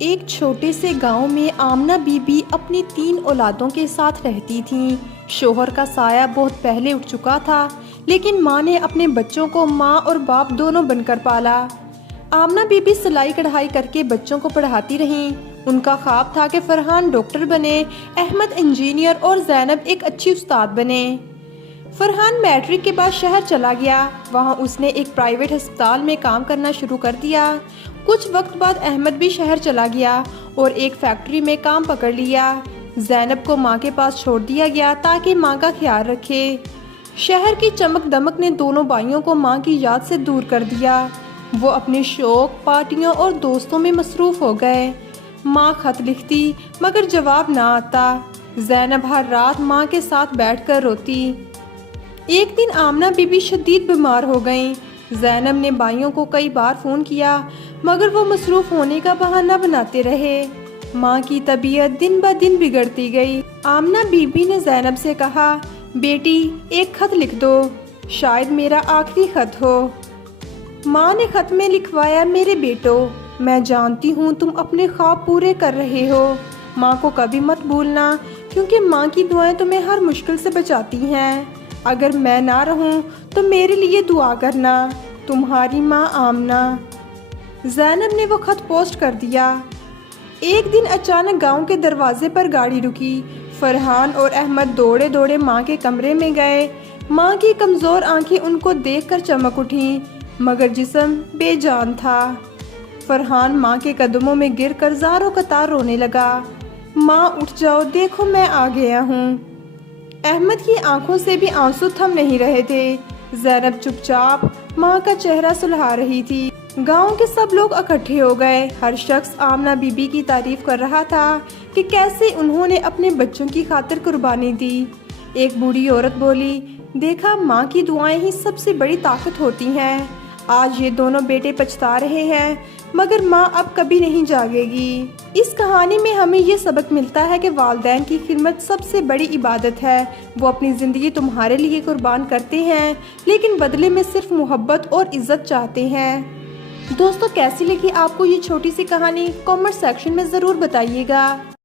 ایک چھوٹے سے گاؤں میں آمنہ بی بی اپنی 3 اولادوں کے ساتھ رہتی تھیں۔ شوہر کا سایہ بہت پہلے اٹھ چکا تھا، لیکن ماں نے اپنے بچوں کو ماں اور باپ دونوں بن کر پالا۔ آمنہ بی بی سلائی کڑھائی کر کے بچوں کو پڑھاتی رہیں۔ ان کا خواب تھا کہ فرحان ڈاکٹر بنے، احمد انجینئر اور زینب ایک اچھی استاد بنے۔ فرحان میٹرک کے بعد شہر چلا گیا۔ وہاں اس نے ایک پرائیویٹ ہسپتال میں کام کرنا شروع کر دیا۔ کچھ وقت بعد احمد بھی شہر چلا گیا اور ایک فیکٹری میں کام پکڑ لیا۔ زینب کو ماں کے پاس چھوڑ دیا گیا تاکہ ماں کا خیال رکھے۔ شہر کی چمک دمک نے دونوں بھائیوں کو ماں کی یاد سے دور کر دیا۔ وہ اپنے شوق، پارٹیوں اور دوستوں میں مصروف ہو گئے۔ ماں خط لکھتی مگر جواب نہ آتا۔ زینب ہر رات ماں کے ساتھ بیٹھ کر روتی۔ ایک دن آمنہ بی بی شدید بیمار ہو گئیں۔ زینب نے بھائیوں کو کئی بار فون کیا مگر وہ مصروف ہونے کا بہانہ بناتے رہے۔ ماں کی طبیعت دن بہ دن بگڑتی گئی۔ آمنہ بی بی نے زینب سے کہا، بیٹی ایک خط لکھ دو، شاید میرا آخری خط ہو۔ ماں نے خط میں لکھوایا، میرے بیٹو، میں جانتی ہوں تم اپنے خواب پورے کر رہے ہو۔ ماں کو کبھی مت بھولنا کیونکہ ماں کی دعائیں تمہیں ہر مشکل سے بچاتی ہیں۔ اگر میں نہ رہوں تو میرے لیے دعا کرنا، تمہاری ماں آمنہ۔ زینب نے وہ خط پوسٹ کر دیا۔ ایک دن اچانک گاؤں کے دروازے پر گاڑی رکی۔ فرحان اور احمد دوڑے دوڑے ماں کے کمرے میں گئے۔ ماں کی کمزور آنکھیں ان کو دیکھ کر چمک اٹھیں مگر جسم بے جان تھا۔ فرحان ماں کے قدموں میں گر کر زاروں قطار رونے لگا۔ ماں اٹھ جاؤ، دیکھو میں آ گیا ہوں۔ احمد کی آنکھوں سے بھی آنسو تھم نہیں رہے تھے۔ زینب چپ چاپ ماں کا چہرہ سلہا رہی تھی۔ گاؤں کے سب لوگ اکٹھے ہو گئے۔ ہر شخص آمنہ بی بی کی تعریف کر رہا تھا کہ کیسے انہوں نے اپنے بچوں کی خاطر قربانی دی۔ ایک بوڑھی عورت بولی، دیکھا ماں کی دعائیں ہی سب سے بڑی طاقت ہوتی ہیں۔ آج یہ دونوں بیٹے پچھتا رہے ہیں مگر ماں اب کبھی نہیں جاگے گی۔ اس کہانی میں ہمیں یہ سبق ملتا ہے کہ والدین کی خدمت سب سے بڑی عبادت ہے۔ وہ اپنی زندگی تمہارے لیے قربان کرتے ہیں لیکن بدلے میں صرف محبت اور عزت چاہتے ہیں۔ دوستو کیسی لگی آپ کو یہ چھوٹی سی کہانی؟ کامنٹ سیکشن میں ضرور بتائیے گا۔